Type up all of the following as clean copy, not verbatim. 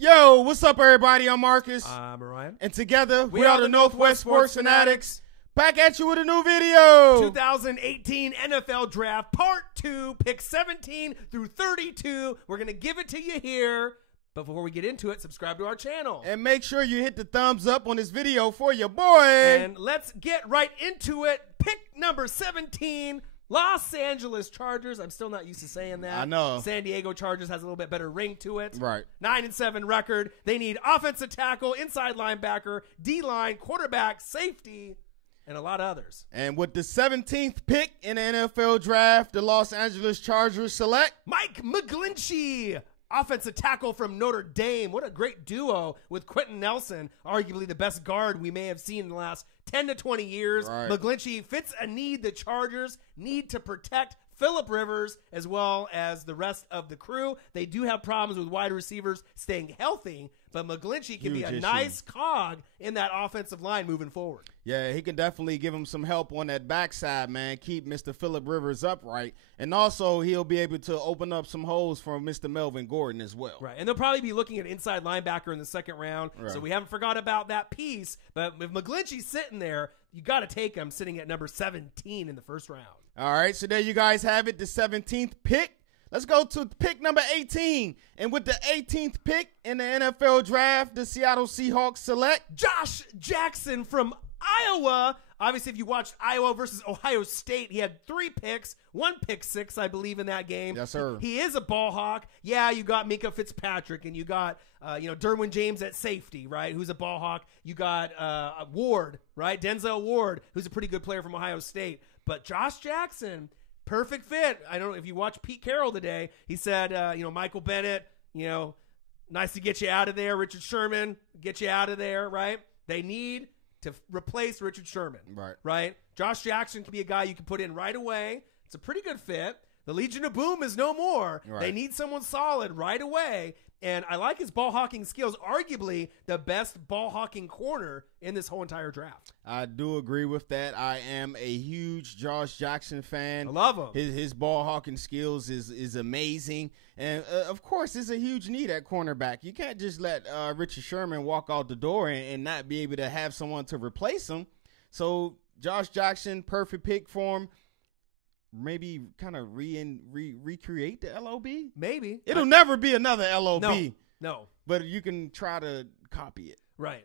Yo, what's up, everybody? I'm Marcus. I'm Ryan. And together, we are the Northwest Sports Fanatics. Back at you with a new video. 2018 NFL Draft Part 2, pick 17 through 32. We're going to give it to you here. But before we get into it, subscribe to our channel. And make sure you hit the thumbs up on this video for your boy. And let's get right into it. Pick number 17, Los Angeles Chargers. I'm still not used to saying that. I know. San Diego Chargers has a little bit better ring to it. Right. 9-7 record. They need offensive tackle, inside linebacker, D-line, quarterback, safety, and a lot of others. And with the 17th pick in the NFL Draft, the Los Angeles Chargers select Mike McGlinchey, offensive tackle from Notre Dame. What a great duo with Quentin Nelson, arguably the best guard we may have seen in the last 10 to 20 years. Right. McGlinchey fits a need the Chargers need to protect Phillip Rivers as well as the rest of the crew. They do have problems with wide receivers staying healthy, but McGlinchey can be a nice cog in that offensive line moving forward. Yeah, he can definitely give him some help on that backside, man. Keep Mr. Phillip Rivers upright. And also, he'll be able to open up some holes for Mr. Melvin Gordon as well. Right, and they'll probably be looking at inside linebacker in the second round, so we haven't forgot about that piece. But if McGlinchey's sitting there, you got to take him sitting at number 17 in the first round. All right, so there you guys have it, the 17th pick. Let's go to pick number 18. And with the 18th pick in the NFL Draft, the Seattle Seahawks select Josh Jackson from Iowa. Obviously, if you watched Iowa versus Ohio State, he had 3 picks, 1 pick 6, I believe, in that game. Yes, sir. He is a ball hawk. Yeah, you got Minka Fitzpatrick, and you got Derwin James at safety, right, who's a ball hawk. You got Ward, right, Denzel Ward, who's a pretty good player from Ohio State. But Josh Jackson, perfect fit. I don't know if you watched Pete Carroll today. He said, Michael Bennett, nice to get you out of there. Richard Sherman, get you out of there, right? They need to replace Richard Sherman, right? Josh Jackson can be a guy you can put in right away. It's a pretty good fit. The Legion of Boom is no more. Right. They need someone solid right away. And I like his ball hawking skills, arguably the best ball hawking corner in this whole entire draft. I do agree with that. I am a huge Josh Jackson fan. I love him. His ball hawking skills is amazing. And, of course, it's a huge need at cornerback. You can't just let Richard Sherman walk out the door and not be able to have someone to replace him. So Josh Jackson, perfect pick for him. Maybe kind of recreate the LOB? Maybe. It'll never be another LOB. No. But you can try to copy it. Right.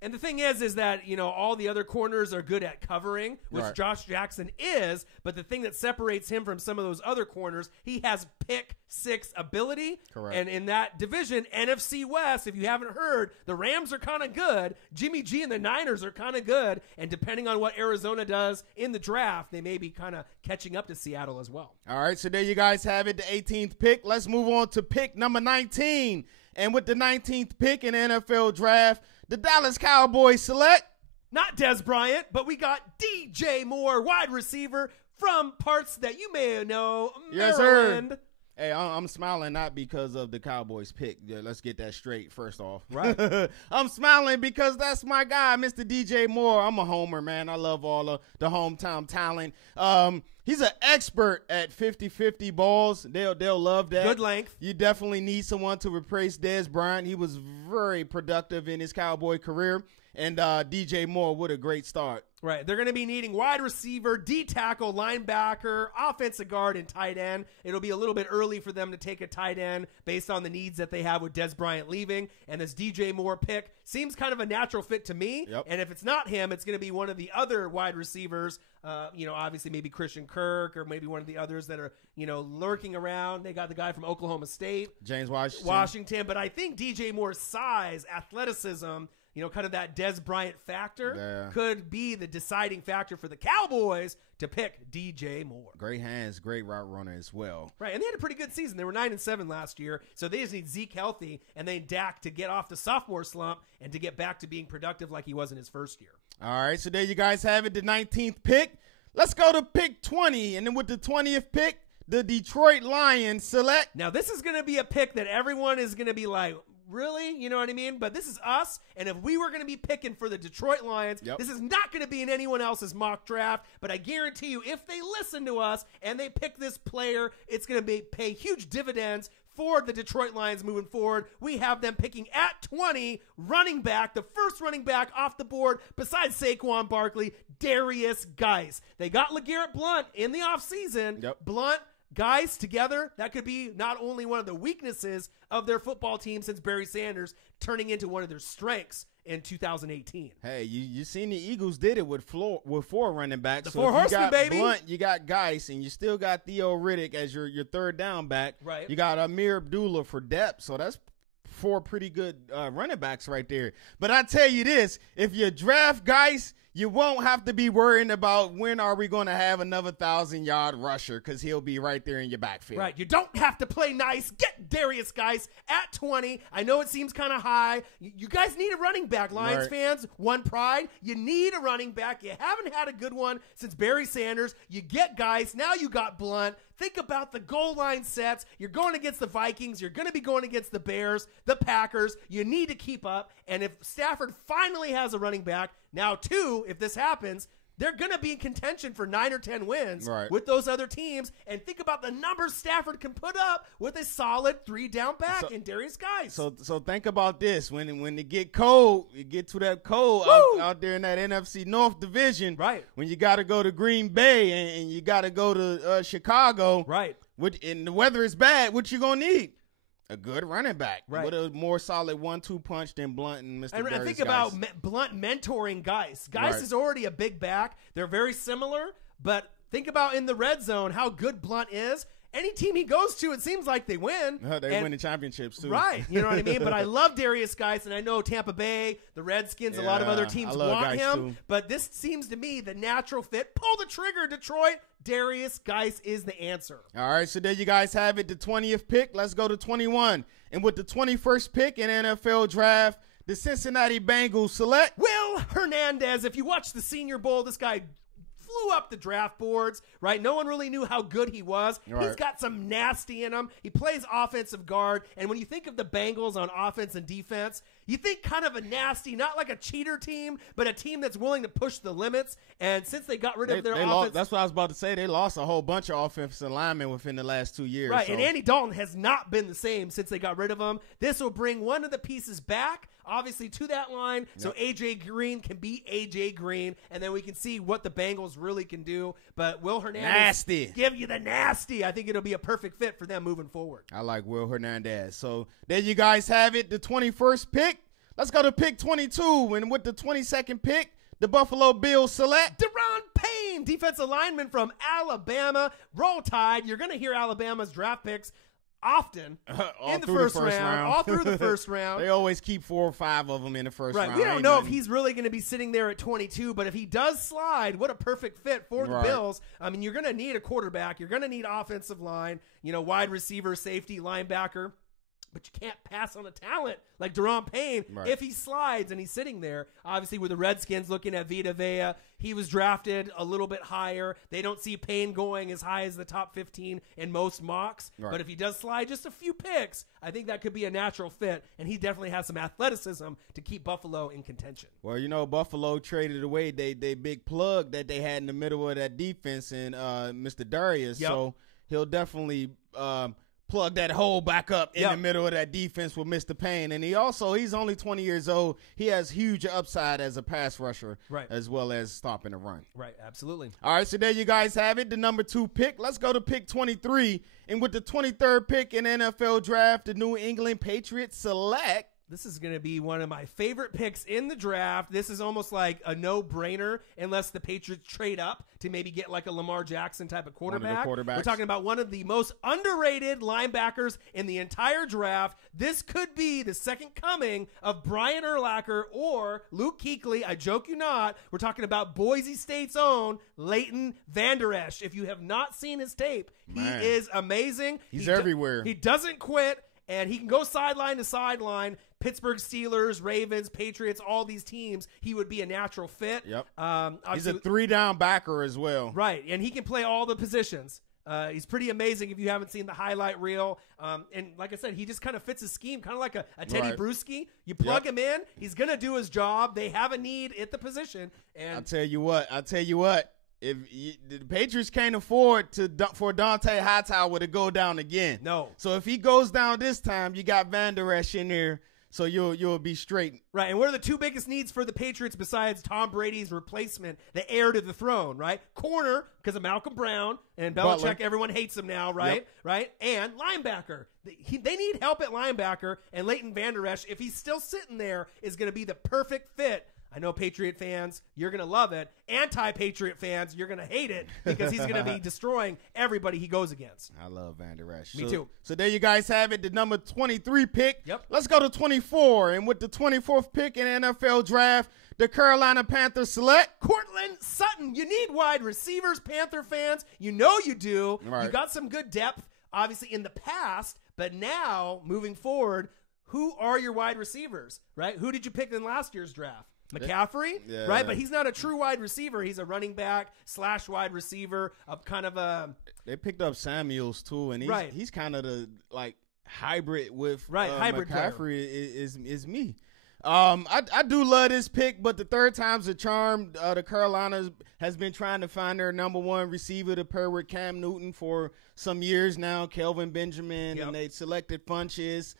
And the thing is that, all the other corners are good at covering, which Josh Jackson is, but the thing that separates him from some of those other corners, he has pick 6 ability. Correct. And in that division, NFC West, if you haven't heard, the Rams are kind of good. Jimmy G and the Niners are kind of good. And depending on what Arizona does in the draft, they may be kind of catching up to Seattle as well. All right, so there you guys have it, the 18th pick. Let's move on to pick number 19. And with the 19th pick in the NFL Draft, the Dallas Cowboys select not Dez Bryant, but we got DJ Moore, wide receiver from parts that you may know, Maryland. Yes, sir. Hey, I'm smiling not because of the Cowboys pick. Yeah, let's get that straight first off. Right. I'm smiling because that's my guy, Mr. DJ Moore. I'm a homer, man. I love all of the hometown talent. He's an expert at 50-50 balls. They'll love that. Good length. You definitely need someone to replace Dez Bryant. He was very productive in his Cowboy career. And DJ Moore, what a great start. Right. They're going to be needing wide receiver, D-tackle, linebacker, offensive guard, and tight end. It'll be a little bit early for them to take a tight end based on the needs that they have with Dez Bryant leaving. And this DJ Moore pick seems kind of a natural fit to me. Yep. And if it's not him, it's going to be one of the other wide receivers, obviously maybe Christian Kirk or maybe one of the others that are, lurking around. They got the guy from Oklahoma State. James Washington. But I think DJ Moore's size, athleticism, kind of that Dez Bryant factor could be the deciding factor for the Cowboys to pick DJ Moore. Great hands, great route runner as well. Right, and they had a pretty good season. They were 9-7 last year, so they just need Zeke healthy and then Dak to get off the sophomore slump and to get back to being productive like he was in his first year. All right, so there you guys have it, the 19th pick. Let's go to pick 20, and then with the 20th pick, the Detroit Lions select. Now, this is going to be a pick that everyone is going to be like, really? You know what I mean? But this is us, and if we were going to be picking for the Detroit Lions, this is not going to be in anyone else's mock draft, but I guarantee you, if they listen to us and they pick this player, it's going to pay huge dividends for the Detroit Lions moving forward. We have them picking at 20, running back, the first running back off the board besides Saquon Barkley, Derrius Guice. They got LeGarrette Blount in the offseason. Yep. Blount, Guice together, that could be not only one of the weaknesses of their football team since Barry Sanders, turning into one of their strengths in 2018. Hey, you seen the Eagles did it with four running backs. The four horsemen, baby. Blount, you got Guice, and you still got Theo Riddick as your third down back. Right. You got Amir Abdullah for depth, so that's 4 pretty good running backs right there. But I tell you this, if you draft Guice, you won't have to be worrying about when are we going to have another 1,000-yard rusher, because he'll be right there in your backfield. Right. You don't have to play nice. Get Derrius Guice at 20. I know it seems kind of high. You guys need a running back, Lions fans. One pride. You need a running back. You haven't had a good one since Barry Sanders. You get Guice. Now you got Blount. Think about the goal line sets. You're going against the Vikings. You're going to be going against the Bears, the Packers. You need to keep up. And if Stafford finally has a running back, now 2, if this happens, they're going to be in contention for 9 or 10 wins with those other teams. And think about the numbers Stafford can put up with a solid 3-down back in Derrius Guice. So think about this. When they get cold, you get to that cold out there in that NFC North division. Right. When you got to go to Green Bay and you got to go to Chicago. Right. And the weather is bad, what you going to need? A good running back with a more solid 1-2 punch than Blount and Mr. Derrius Guice. Think about Blount mentoring Guice. Guice is already a big back. They're very similar, but think about in the red zone how good Blount is. Any team he goes to, it seems like they win. They win the championships, too. Right. You know what I mean? But I love Derrius Guice, and I know Tampa Bay, the Redskins, a lot of other teams want him. Too. But this seems to me the natural fit. Pull the trigger, Detroit. Derrius Guice is the answer. All right, so there you guys have it, the 20th pick. Let's go to 21. And with the 21st pick in NFL draft, the Cincinnati Bengals select Will Hernandez. If you watch the Senior Bowl, this guy flew up the draft boards, right? No one really knew how good he was. Right. He's got some nasty in him. He plays offensive guard. And when you think of the Bengals on offense and defense, you think kind of a nasty, not like a cheater team, but a team that's willing to push the limits. And since they got rid of their offense. That's what I was about to say. They lost a whole bunch of offensive linemen within the last 2 years. Right, and Andy Dalton has not been the same since they got rid of him. This will bring one of the pieces back, obviously, to that line, so A.J. Green can be A.J. Green, and then we can see what the Bengals really can do. But Will Hernandez give you the nasty. I think it'll be a perfect fit for them moving forward. I like Will Hernandez. So there you guys have it, the 21st pick. Let's go to pick 22, and with the 22nd pick, the Buffalo Bills select Da'Ron Payne, defensive lineman from Alabama. Roll Tide. You're going to hear Alabama's draft picks often in the first round, all through the first round. They always keep 4 or 5 of them in the first round. We don't know if he's really going to be sitting there at 22, but if he does slide, what a perfect fit for the Bills. I mean, you're going to need a quarterback. You're going to need offensive line, wide receiver, safety, linebacker. But you can't pass on a talent like Da'Ron Payne if he slides and he's sitting there. Obviously, with the Redskins looking at Vita Vea, he was drafted a little bit higher. They don't see Payne going as high as the top 15 in most mocks. Right. But if he does slide just a few picks, I think that could be a natural fit. And he definitely has some athleticism to keep Buffalo in contention. Well, Buffalo traded away they big plug that they had in the middle of that defense and Mr. Darius. Yep. So he'll definitely plug that hole back up in the middle of that defense with Mr. Payne. And he's only 20 years old. He has huge upside as a pass rusher as well as stopping the run. Right, absolutely. All right, so there you guys have it, the number 2 pick. Let's go to pick 23. And with the 23rd pick in NFL draft, the New England Patriots select. This is going to be one of my favorite picks in the draft. This is almost like a no-brainer unless the Patriots trade up to maybe get like a Lamar Jackson type of quarterback. We're talking about one of the most underrated linebackers in the entire draft. This could be the second coming of Brian Urlacher or Luke Kuechly. I joke you not. We're talking about Boise State's own Leighton Vander Esch. If you have not seen his tape, he is amazing. He's everywhere. He doesn't quit, and he can go sideline to sideline. Pittsburgh Steelers, Ravens, Patriots, all these teams, he would be a natural fit. Yep. He's a 3-down backer as well. Right, and he can play all the positions. He's pretty amazing if you haven't seen the highlight reel. And like I said, he just kind of fits his scheme, kind of like a Teddy Bruschi. You plug him in, he's going to do his job. They have a need at the position. And I'll tell you what. The Patriots can't afford for Dante Hightower to go down again. No. So if he goes down this time, you got Vander Esch in there, so you'll be straight. Right, and what are the two biggest needs for the Patriots besides Tom Brady's replacement, the heir to the throne, right? Corner, because of Malcolm Brown and Belichick. Butler. Everyone hates him now, right? Yep. Right, and linebacker. They need help at linebacker, and Leighton Vander Esch, if he's still sitting there, is going to be the perfect fit. I know Patriot fans, you're going to love it. Anti-Patriot fans, you're going to hate it because he's going to be destroying everybody he goes against. I love Vander Esch. Me too. So there you guys have it, the number 23 pick. Yep. Let's go to 24. And with the 24th pick in NFL draft, the Carolina Panthers select Courtland Sutton. You need wide receivers, Panther fans. You know you do. Right. You got some good depth, obviously, in the past. But now, moving forward, who are your wide receivers, right? Who did you pick in last year's draft? McCaffrey, yeah. Right? But he's not a true wide receiver. He's a running back / wide receiver, kind of a... They picked up Samuels, too, and he's kind of the, hybrid with hybrid McCaffrey is me. I do love this pick, but the third time's a charm. The Carolina has been trying to find their number one receiver to pair with Cam Newton for some years now, Kelvin Benjamin, and they selected Funches.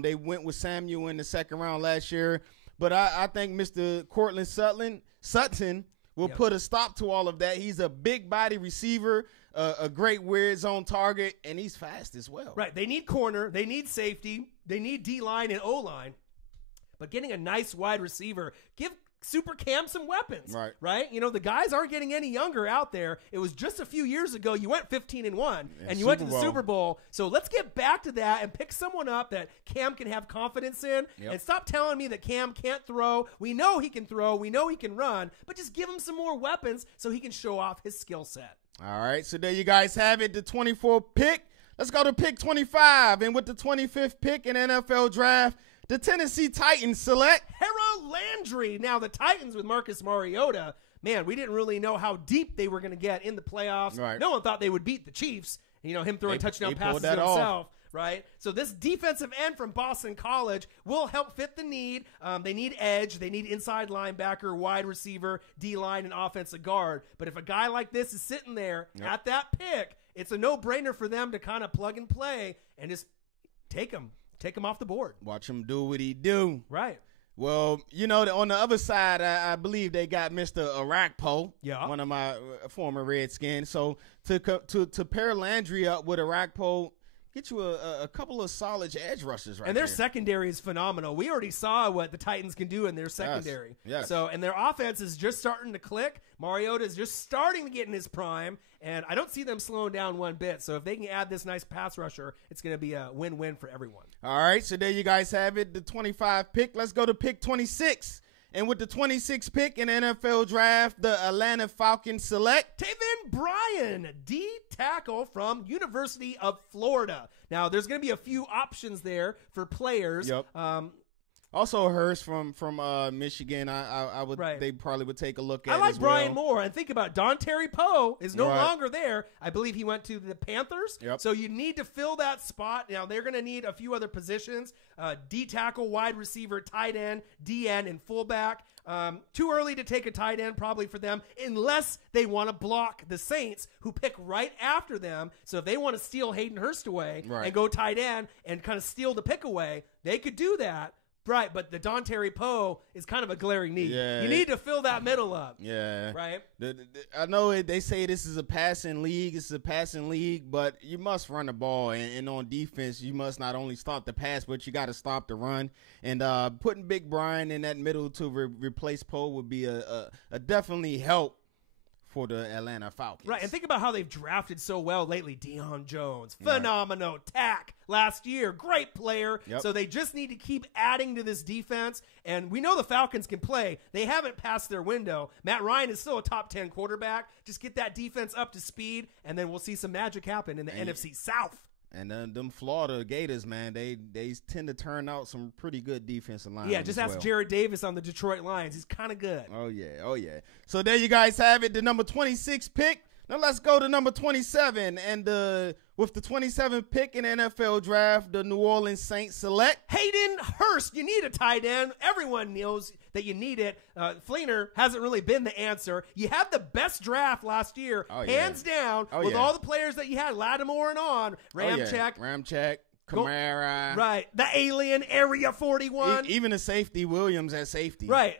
They went with Samuel in the second round last year. But I think Mr. Courtland Sutton will put a stop to all of that. He's a big body receiver, a great weird zone target, and he's fast as well. Right. They need corner. They need safety. They need D-line and O-line. But getting a nice wide receiver, give Super Cam some weapons. Right? You know, the guys aren't getting any younger out there. It was just a few years ago you went 15-1 and you went to the Super Bowl. So let's get back to that and pick someone up that Cam can have confidence in. And stop telling me that Cam can't throw. We know he can throw. We know he can run. But just give him some more weapons so he can show off his skill set. All right. So there you guys have it. The 24th pick. Let's go to pick 25. And with the 25th pick in NFL draft, the Tennessee Titans select Harold Landry. Now, the Titans with Marcus Mariota, man, we didn't really know how deep they were going to get in the playoffs. Right. No one thought they would beat the Chiefs. You know, him throwing touchdown passes that himself. Right? So this defensive end from Boston College will help fit the need. They need edge. They need inside linebacker, wide receiver, D-line, and offensive guard. But if a guy like this is sitting there at that pick, it's a no-brainer for them to kind of plug and play and just take him. Take him off the board. Watch him do what he do. Right. Well, you know, on the other side, I believe they got Mr. Arakpo, one of my former Redskins. So to pair Landry up with Arakpo, get you a couple of solid edge rushers right And their there. secondary is phenomenal. We already saw what the Titans can do in their secondary. Yes. So, and their offense is just starting to click. Mariota is just starting to get in his prime, and I don't see them slowing down one bit. So if they can add this nice pass rusher, it's going to be a win-win for everyone. All right, so there you guys have it, the 25 pick. Let's go to pick 26. And with the 26th pick in the NFL draft, the Atlanta Falcons select Taven Bryan, D tackle from University of Florida. Now, there's going to be a few options there for players. Also Hurst from Michigan. I would they probably would take a look at. I like as Brian well. More, and think about Don Terry Poe is no longer there. I believe he went to the Panthers. So you need to fill that spot. Now they're going to need a few other positions: D tackle, wide receiver, tight end, DN, and fullback. Too early to take a tight end probably for them unless they want to block the Saints who pick right after them. So if they want to steal Hayden Hurst away and go tight end and kind of steal the pick away, they could do that. Right, but the Don Terry Poe is kind of a glaring need. You need to fill that middle up. Right? I know they say this is a passing league. It's a passing league, but you must run the ball. And on defense, you must not only stop the pass, but you got to stop the run. And putting Big Brian in that middle to replace Poe would be a definitely help for the Atlanta Falcons. Right, and think about how they've drafted so well lately. Deion Jones, phenomenal. Tack last year, great player. So they just need to keep adding to this defense, and we know the Falcons can play. They haven't passed their window. Matt Ryan is still a top 10 quarterback. Just get that defense up to speed, and then we'll see some magic happen in the NFC South. And then them Florida Gators, man, they tend to turn out some pretty good defensive line. Yeah, just ask Jared Davis on the Detroit Lions. He's kind of good. Oh, yeah. So there you guys have it, the number 26 pick. Now let's go to number 27. And With the 27th pick in the NFL draft, the New Orleans Saints select Hayden Hurst. You need a tight end. Everyone knows that you need it. Fleener hasn't really been the answer. You had the best draft last year, hands down, with all the players that you had, Lattimore and on, Ramczyk, Kamara. Right. The alien, Area 41. Even the safety, Williams at safety. Right.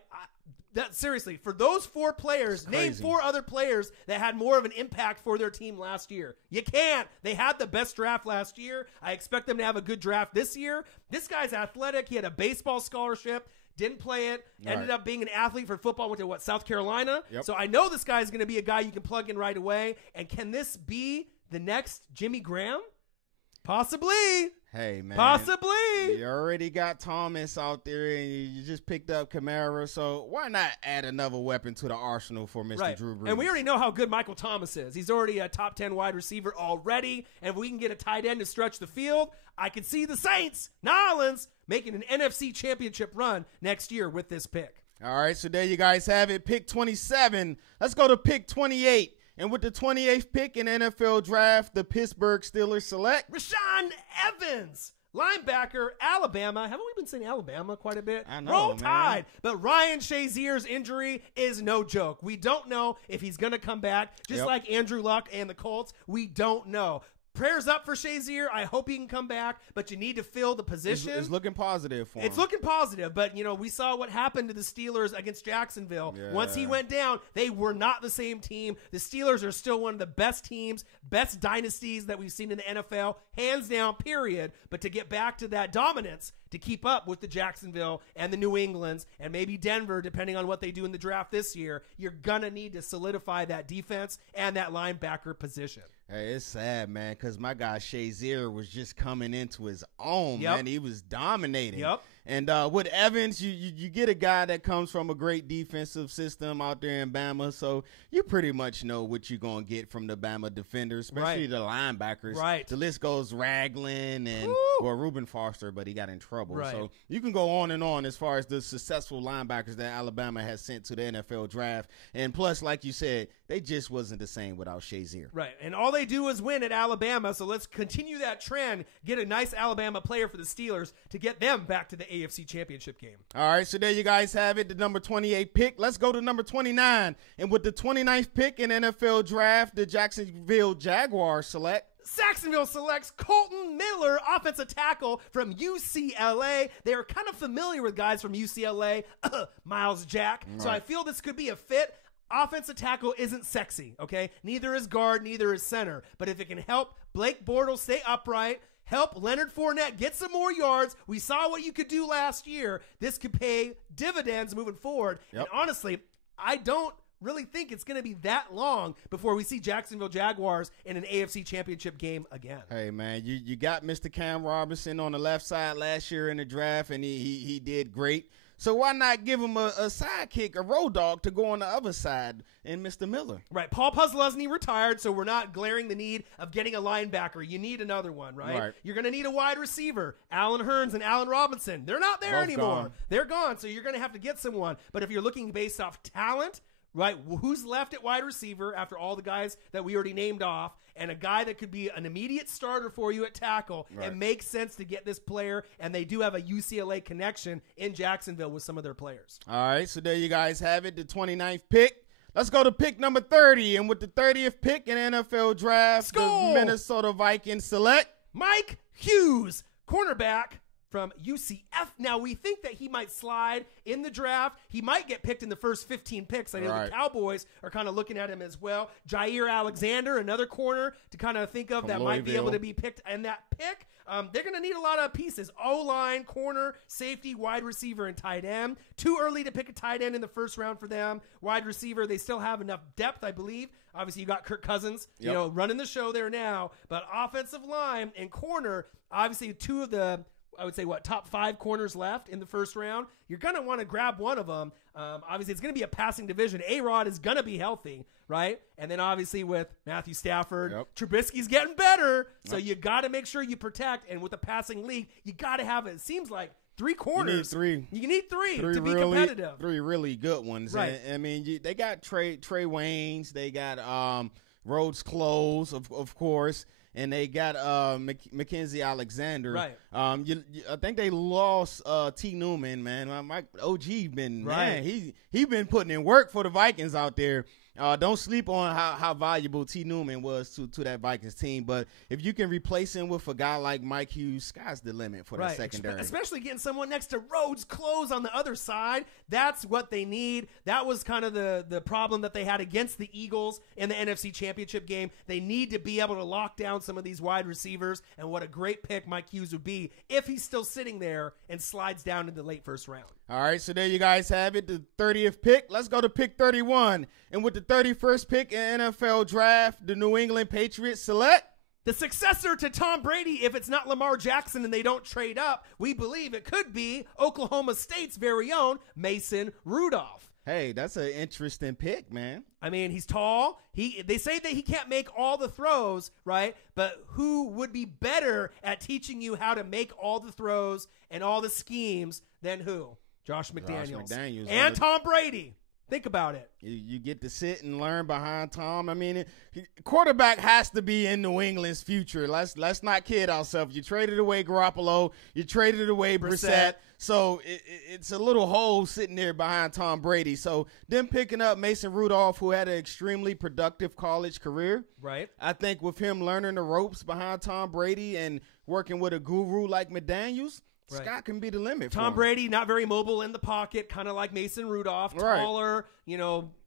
Seriously, for those 4 players, name 4 other players that had more of an impact for their team last year. You can't. They had the best draft last year. I expect them to have a good draft this year. This guy's athletic. He had a baseball scholarship. Didn't play it. Ended up being an athlete for football. Went to, South Carolina? Yep. So I know this guy's going to be a guy you can plug in right away. And can this be the next Jimmy Graham? Possibly. Hey, man. Possibly. You already got Thomas out there, and you just picked up Kamara, so why not add another weapon to the arsenal for Mr. Drew Brees? And we already know how good Michael Thomas is. He's already a top 10 wide receiver already, and if we can get a tight end to stretch the field, I can see the Saints, Nolans, making an NFC championship run next year with this pick. All right, so there you guys have it. Pick 27. Let's go to pick 28. And with the 28th pick in NFL draft, the Pittsburgh Steelers select Rashaan Evans, linebacker, Alabama. Haven't we been saying Alabama quite a bit? I know, Roll man. Tide. But Ryan Shazier's injury is no joke. We don't know if he's going to come back, just like Andrew Luck and the Colts. We don't know. Prayers up for Shazier. I hope he can come back, but you need to fill the position. It's looking positive for him. It's looking positive, but, we saw what happened to the Steelers against Jacksonville. Yeah. Once he went down, they were not the same team. The Steelers are still one of the best teams, best dynasties that we've seen in the NFL, hands down, period. But to get back to that dominance, to keep up with the Jacksonville and the New Englands and maybe Denver, depending on what they do in the draft this year, you're going to need to solidify that defense and that linebacker position. Hey, it's sad, man, because my guy Shazier was just coming into his own, man. He was dominating. Yep. And with Evans, you get a guy that comes from a great defensive system out there in Bama, so you pretty much know what you're going to get from the Bama defenders, especially the linebackers. Right. The list goes Ragland and Reuben Foster, but he got in trouble. Right. So you can go on and on as far as the successful linebackers that Alabama has sent to the NFL draft. And plus, like you said, they just wasn't the same without Shazier. Right. And all they do is win at Alabama, so let's continue that trend, get a nice Alabama player for the Steelers to get them back to the AFC Championship game. All right, so there you guys have it, the number 28 pick. Let's go to number 29. And with the 29th pick in NFL draft, the Jacksonville Jaguars select Jacksonville selects Kolton Miller, offensive tackle from UCLA. They are kind of familiar with guys from UCLA, Miles Jack. Right. So I feel this could be a fit. Offensive tackle isn't sexy, okay? Neither is guard, neither is center. But if it can help Blake Bortles stay upright, help Leonard Fournette get some more yards, we saw what you could do last year. This could pay dividends moving forward. And honestly, I don't really think it's going to be that long before we see Jacksonville Jaguars in an AFC Championship game again. Hey, man, you got Mr. Cam Robinson on the left side last year in the draft, and he did great. So why not give him a sidekick, a road dog, to go on the other side in Mr. Miller? Right. Paul Puzzlesny retired, so we're not glaring the need of getting a linebacker. You need another one, right? You're going to need a wide receiver. Allen Hurns and Allen Robinson, they're not there anymore. Gone. They're gone, so you're going to have to get someone. But if you're looking based off talent, right, who's left at wide receiver after all the guys that we already named off, and a guy that could be an immediate starter for you at tackle, it makes sense to get this player, and they do have a UCLA connection in Jacksonville with some of their players. All right, so there you guys have it, the 29th pick. Let's go to pick number 30, and with the 30th pick in NFL draft, the Minnesota Vikings select Mike Hughes, cornerback from UCF. Now, we think that he might slide in the draft. He might get picked in the first 15 picks. I know the Cowboys are kind of looking at him as well. Jair Alexander, another corner to kind of think of that might be able to be picked in that pick. They're going to need a lot of pieces. O-line, corner, safety, wide receiver, and tight end. Too early to pick a tight end in the first round for them. Wide receiver, they still have enough depth, I believe. Obviously, you got Kirk Cousins, running the show there now. But offensive line and corner, obviously two of the, I would say, top 5 corners left in the first round. You're going to want to grab one of them. Obviously, it's going to be a passing division. A-Rod is going to be healthy, right? And then obviously with Matthew Stafford, Trubisky's getting better. So you got to make sure you protect. And with the passing league, you got to have, it seems like, 3 corners. You need three to be competitive. 3 really good ones. Right. And, I mean, they got Trey Waynes. They got Rhodes Close, of course. and they got Mackenzie Alexander. Right. I think they lost T. Newman, man. My OG been right. Man, he been putting in work for the Vikings out there. Don't sleep on how valuable T. Newman was to that Vikings team. But if you can replace him with a guy like Mike Hughes, sky's the limit for that secondary. Especially getting someone next to Rhodes Close on the other side. That's what they need. That was kind of the problem that they had against the Eagles in the NFC Championship game. They need to be able to lock down some of these wide receivers, and what a great pick Mike Hughes would be if he's still sitting there and slides down in the late first round. All right, so there you guys have it, the 30th pick. Let's go to pick 31. And with the 31st pick in NFL draft, the New England Patriots select the successor to Tom Brady. If it's not Lamar Jackson and they don't trade up, we believe it could be Oklahoma State's very own Mason Rudolph. Hey, that's an interesting pick, man. I mean, he's tall. They say that he can't make all the throws, right? But who would be better at teaching you how to make all the throws and all the schemes than who? Josh McDaniels. And Tom Brady. Think about it. You get to sit and learn behind Tom. I mean, quarterback has to be in New England's future. Let's not kid ourselves. You traded away Garoppolo. You traded away Brissett. So it's a little hole sitting there behind Tom Brady. So them picking up Mason Rudolph, who had an extremely productive college career. Right. I think with him learning the ropes behind Tom Brady and working with a guru like McDaniels, right. Scott can be the limit. Tom Brady, not very mobile in the pocket, kind of like Mason Rudolph, taller,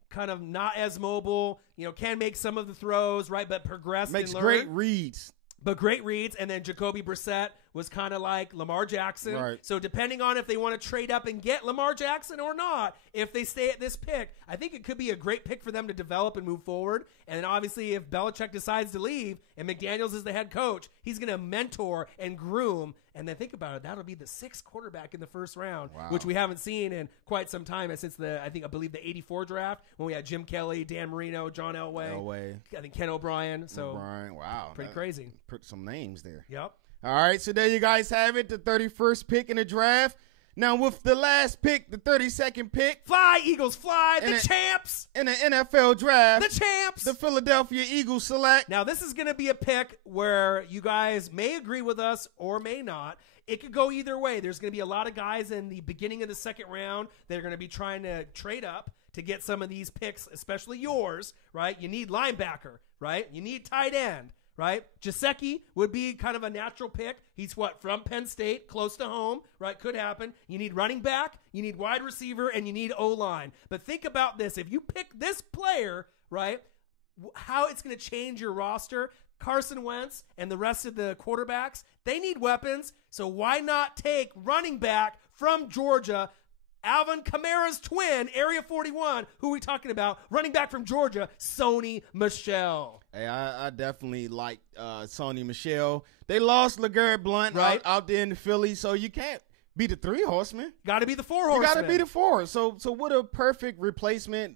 kind of not as mobile, can make some of the throws, right, but progress. Makes and great reads. But great reads, and then Jacoby Brissett was kind of like Lamar Jackson. Right. So depending on if they want to trade up and get Lamar Jackson or not, if they stay at this pick, I think it could be a great pick for them to develop and move forward. And then obviously if Belichick decides to leave and McDaniels is the head coach, he's going to mentor and groom. And then think about it, that'll be the 6th quarterback in the first round, which we haven't seen in quite some time since I believe the 84 draft when we had Jim Kelly, Dan Marino, John Elway. I think Ken O'Brien. So wow. Pretty crazy. Put some names there. Yep. All right, so there you guys have it, the 31st pick in the draft. Now, with the last pick, the 32nd pick. Fly, Eagles, fly, the champs. In the NFL draft. The champs. The Philadelphia Eagles select. Now, this is going to be a pick where you guys may agree with us or may not. It could go either way. There's going to be a lot of guys in the beginning of the second round that are going to be trying to trade up to get some of these picks, especially yours, right? You need linebacker, right? You need tight end. Right? Gesicki would be kind of a natural pick. He's from Penn State, close to home, right? Could happen. You need running back, you need wide receiver, and you need O-line. But think about this. If you pick this player, right, how it's going to change your roster. Carson Wentz and the rest of the quarterbacks, they need weapons. So why not take running back from Georgia, Alvin Kamara's twin, Area 41, who are we talking about? Running back from Georgia, Sony Michel. Hey, I definitely like Sony Michel. They lost LeGarrette Blount out there in the Philly, so you can't be the 3 horsemen. Got to be the 4 horsemen. You got to be the 4. So what a perfect replacement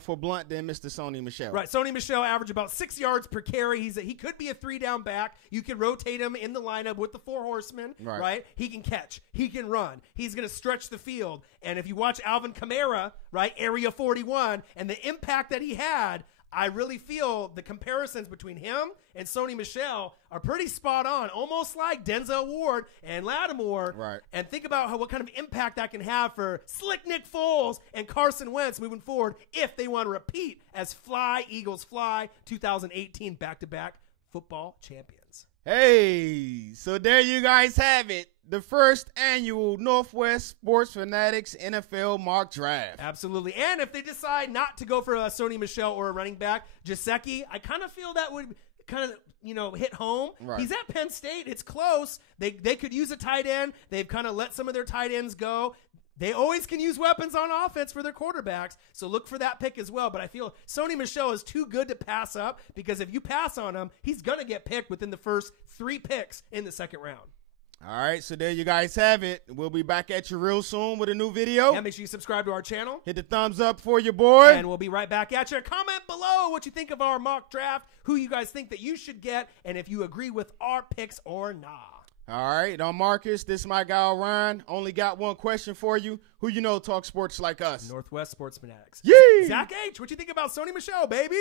for Blount than Mr. Sony Michel. Right. Sony Michel averaged about 6 yards per carry. He could be a 3-down back. You can rotate him in the lineup with the 4 horsemen. Right. He can catch. He can run. He's going to stretch the field. And if you watch Alvin Kamara, right, Area 41, and the impact that he had, I really feel the comparisons between him and Sony Michel are pretty spot on, almost like Denzel Ward and Lattimore. Right. And think about what kind of impact that can have for slick Nick Foles and Carson Wentz moving forward if they want to repeat as Fly, Eagles Fly, 2018 back-to-back football champions. Hey, so there you guys have it. The first annual Northwest Sports Fanatics NFL mock draft. Absolutely. And if they decide not to go for a Sony Michel or a running back, Gesicki, I kind of feel that would kind of, hit home. Right. He's at Penn State. It's close. They could use a tight end. They've kind of let some of their tight ends go. They always can use weapons on offense for their quarterbacks, so look for that pick as well. But I feel Sony Michel is too good to pass up because if you pass on him, he's going to get picked within the first 3 picks in the second round. All right, so there you guys have it. We'll be back at you real soon with a new video. Yeah, make sure you subscribe to our channel. Hit the thumbs up for your boy. And we'll be right back at you. Comment below what you think of our mock draft, who you guys think that you should get, and if you agree with our picks or not. All right, I'm Marcus. This is my guy, Ryan. Only got one question for you. Who you know talk sports like us? Northwest Sports Fanatics. Yee! Zach H., what you think about Sony Michel, baby?